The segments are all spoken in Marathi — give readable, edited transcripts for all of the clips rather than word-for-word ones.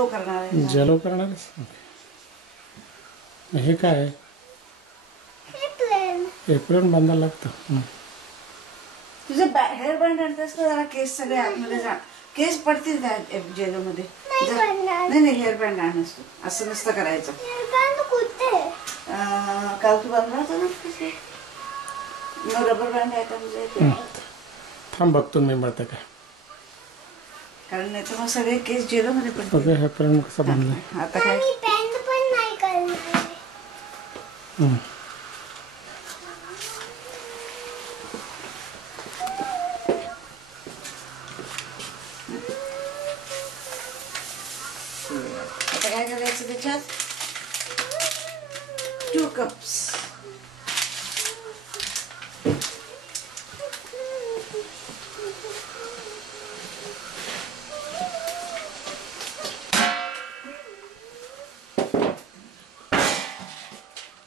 जलो करणार आहे. जलो करणार हे काय एप्रिल बांधायला लागतं. तुझं हेअर बँड आणतेस का जरा केस सगळे आतमध्ये जा केस पडतील त्या जेलो मध्ये. नाही हेअर बँड आणस तू असं नसतं करायचं. काल तू बांधला होता ना रबर बँड आहे का तुझ्या. थांब बघतो मी मिळतं काय कारण नाही तर मग सगळे केस जेलो मध्ये पडतील. हे पर्यंत कसं बांधलं आता काय काय करायचं त्याच्यात 2 कप्स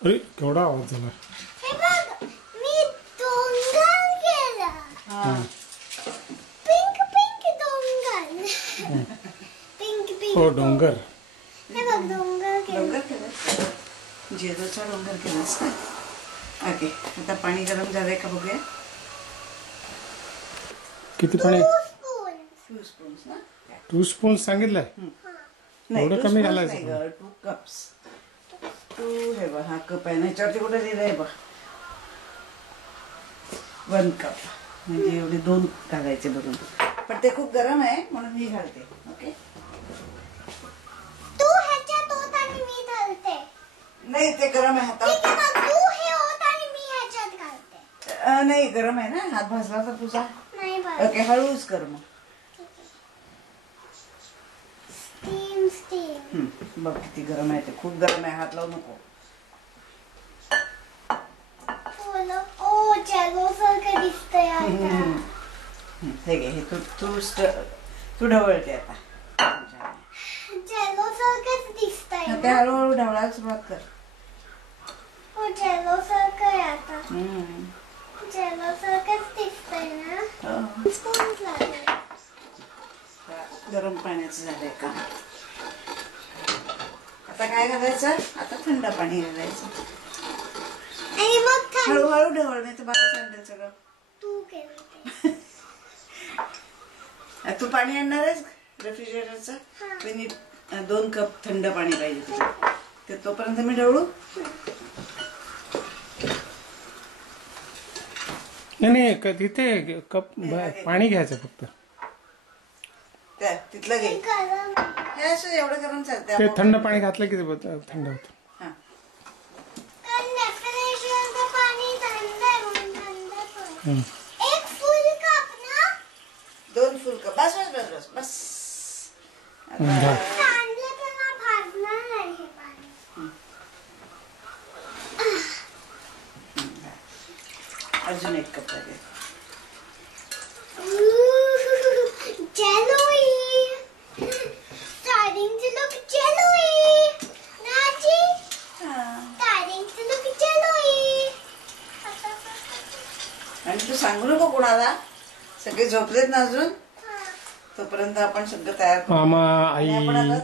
अरे केवढा आवाज झाला. हो डोंगर जेलोचा डोंगर केलास का. ओके आता पाणी गरम झालंय का बघूया. किती पाणी 2 स्पून्स ना 2 स्पून सांगितलंय. एवढं कमी घालायचं 2 कप्स 2 हे बघ हा कप आहे ना याच्यावरती कुठे लिहिलंय बघ 1 कप म्हणजे एवढे 2 घालायचे बघून. पण ते खूप गरम आहे म्हणून मी घालते. ओके नाही ते गरम आहे हातात. नाही गरम आहे ना हात भाजला तर तुझा. ओके हळूच कर मग. बघ किती गरम आहे ते खूप गरम आहे हात लावू नको. हे घे हे तू ढवळते आता. ते हळूहळू ढवळायला सुरुवात कर. गरम पाण्याचं झालंय का. आता काय घालायचं आता थंड पाणी घालायचं. हळूहळू ढवळ नाही तर बाबा सांगेल सगळं. तू पाणी आणणार आहेस रेफ्रिजरेटरचं. 2 कप थंड पाणी पाहिजे तुला. ते तोपर्यंत मी ढवळू. नाही तिथे कप पाणी घ्यायचं फक्त. तिथलं घे हे असं एवढं गरम चालतंय. ते थंड पाणी घातलं की थंड होतं. एक फुल कप ना 2 फुल कप बस बस बस बस बस. अजून 1 कप लागेल. आणि तू सांगू नको कोणाला. सगळे झोपलेत ना अजून तोपर्यंत आपण सगळं तयार करू. मामा आई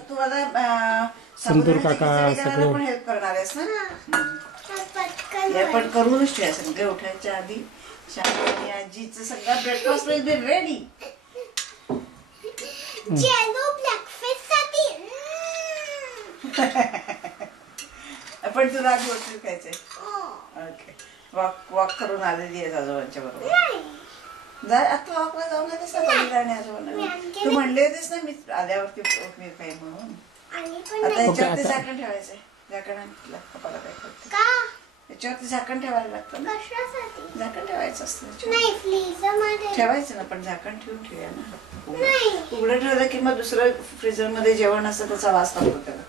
तू आता संतूर काका सगळे पण हेल्प करणार आहेस ना. पण करूनच ठेवा सगळे उठायच्या आधी. शांती आजीचं सगळं ब्रेकफास्ट विल बी रेडी. पण तुला आधी वॉटर खायचंय. ओके वॉक करून आलेली आहे आजोबांच्या बरोबर. आता वॉकला जाऊन येतेस ना बघितलं आजोबांना. तू म्हणले होतेस ना मी आल्यावरती मी काही म्हणून. आता याच्यावरती झाकण ठेवायचंय. झाकण कपाला काय करते याच्यावरती झाकण ठेवायला लागतं ना. झाकण ठेवायचं असतं. ठेवायचं ना पण झाकण ठेवून ठेवूया ना. उघडं ठेवलं की मग दुसरं फ्रीजर मध्ये जेवण असतं त्याचा वास लागतो त्याला.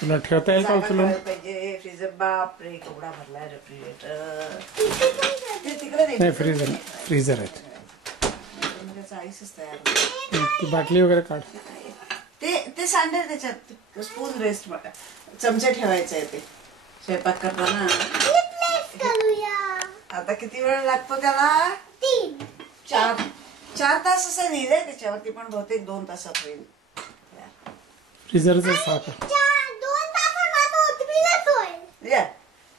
तुला ठेवता येईल का उचलून. पाहिजे फ्रीजर. बापरे केवढा भरलाय रेफ्रिजरेटर. नाही फ्रीजर आहे. आईसच तयार ती बाटली वगैरे काढ. ते सांडेल त्याच्यात. स्पून रेस्ट चमचे ठेवायचे आहे ते स्वयंपाक करताना. आता किती वेळ लागतो त्याला? 4 तास असं लिहिलंय त्याच्यावरती, पण बहुतेक 2 तासात होईल. फ्रीजरचं साफ आहे. या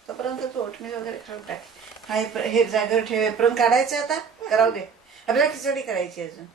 तोपर्यंत तू ओटमील वगैरे खाऊन टाक. हा हे जागेवर ठेव. एप्रोन काढायचं आता. करावं दे. आपल्याला खिचडी करायची अजून.